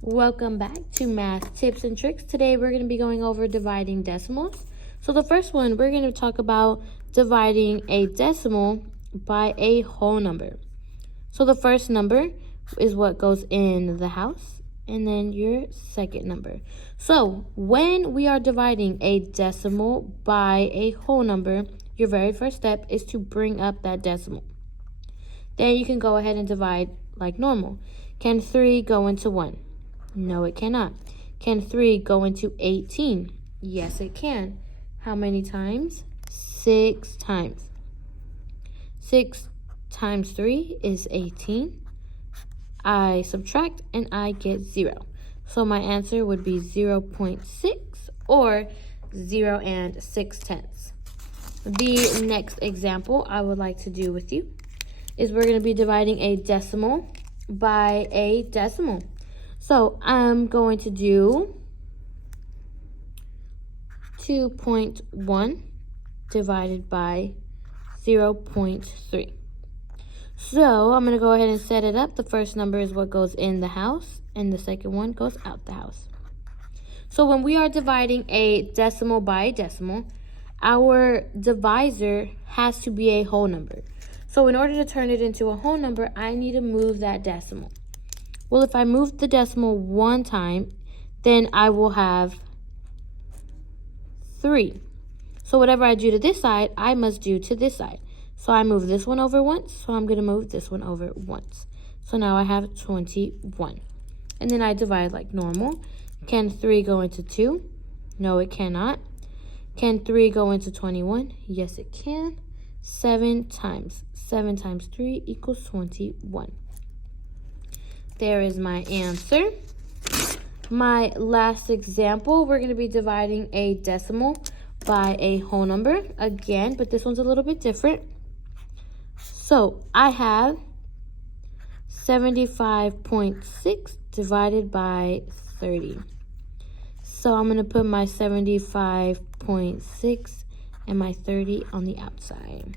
Welcome back to Math Tips and Tricks. Today we're going to be going over dividing decimals. So the first one, we're going to talk about dividing a decimal by a whole number. So the first number is what goes in the house, and then your second number. So when we are dividing a decimal by a whole number, your very first step is to bring up that decimal. Then you can go ahead and divide like normal. Can 3 go into 1? No, it cannot. Can 3 go into 18? Yes, it can. How many times? 6 times. 6 times 3 is 18. I subtract and I get 0. So my answer would be 0.6 or 0 and 6/10. The next example I would like to do with you is we're going to be dividing a decimal by a decimal. So I'm going to do 2.1 divided by 0.3. So I'm going to go ahead and set it up. The first number is what goes in the house, and the second one goes out the house. So when we are dividing a decimal by a decimal, our divisor has to be a whole number. So in order to turn it into a whole number, I need to move that decimal. Well, if I move the decimal one time, then I will have 3. So whatever I do to this side, I must do to this side. So I move this one over once, so I'm going to move this one over once. So now I have 21. And then I divide like normal. Can 3 go into 2? No, it cannot. Can 3 go into 21? Yes, it can. 7 times 3 equals 21. There is my answer. My last example, we're going to be dividing a decimal by a whole number again, but this one's a little bit different. So I have 75.6 divided by 30. So I'm going to put my 75.6 and my 30 on the outside.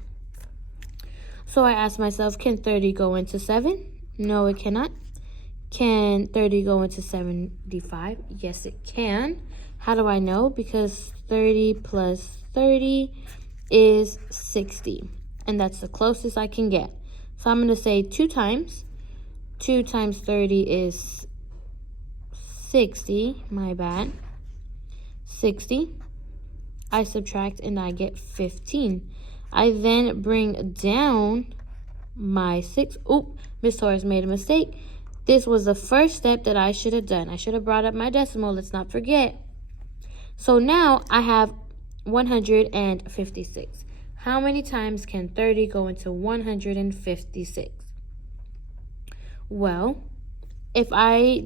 So I asked myself, can 30 go into 7? No, it cannot. Can 30 go into 75? Yes, it can. How do I know? Because 30 plus 30 is 60. And that's the closest I can get. So I'm going to say 2 times. 2 times 30 is 60. My bad. 60. I subtract and I get 15. I then bring down my 6. Oop, Miss Torres made a mistake. This was the first step that I should have done. I should have brought up my decimal. Let's not forget. So now I have 156. How many times can 30 go into 156? Well, if I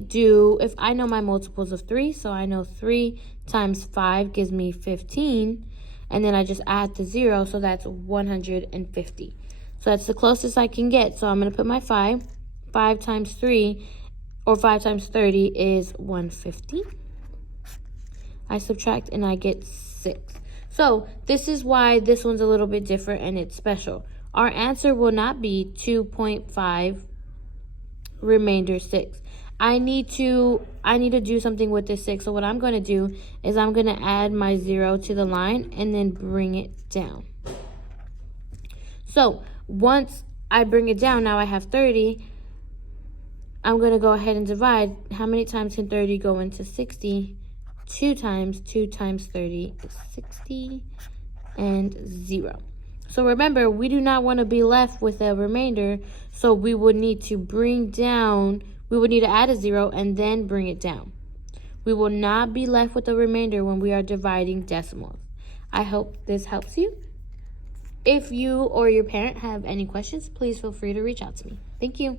know my multiples of 3, so I know 3 times 5 gives me 15, and then I just add the 0, so that's 150. So that's the closest I can get. So I'm going to put my 5. 5 times 3, or 5 times 30 is 150. I subtract and I get 6. So this is why this one's a little bit different and it's special. Our answer will not be 2.5 remainder 6. I need to do something with this 6. So what I'm going to do is I'm going to add my 0 to the line and then bring it down. So once I bring it down, now I have 30. I'm going to go ahead and divide. How many times can 30 go into 60? 2 times 30 is 60 and 0. So remember, we do not want to be left with a remainder. So we would need to add a 0 and then bring it down. We will not be left with a remainder when we are dividing decimals. I hope this helps you. If you or your parent have any questions, please feel free to reach out to me. Thank you.